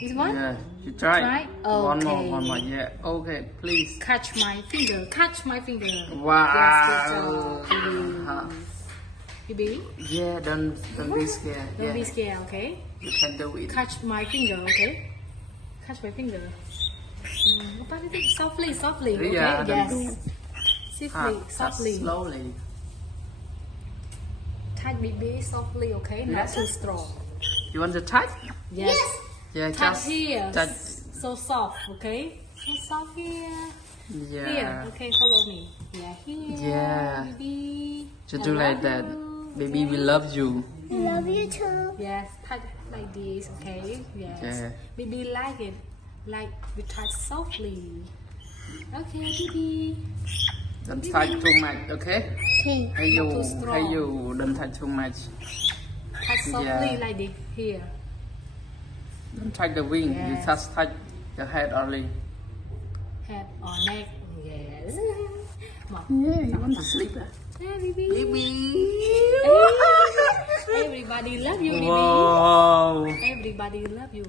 This one? Yeah, you try. Try? One Okay. more. Yeah. Okay, please. Catch my finger. Catch my finger. Wow. Yes, good job. Bibi. Yeah, don't be scared. Don't Yeah. be scared, okay? You can do it. Catch my finger, okay? Catch my finger. Softly, okay? Yeah, Yes. Touch Softly. slowly. Touch Bibi softly, okay? Not Yes. too strong. You want to touch? Yes. Yeah, Touch just here. touch. So soft, okay? So soft here. Yeah. Here, okay, follow me. Yeah, here. Yeah. Bibi. Just I do like love that. you, Baby, okay? we love you. I love you too. Yes, touch like this, okay? Yes. Yeah. Baby like it. Like we touch softly. Okay, Bibi. Don't touch too much, okay? Okay. Not too strong. Don't touch too much. Touch softly Yeah. like this. Here. Don't touch the wing. You Yes. just touch the head only. Head or neck. Yes. Come on. Yeah, you want to sleep? Yeah, Bibi. Baby. Everybody love you, Bibi. Wow. Everybody love you.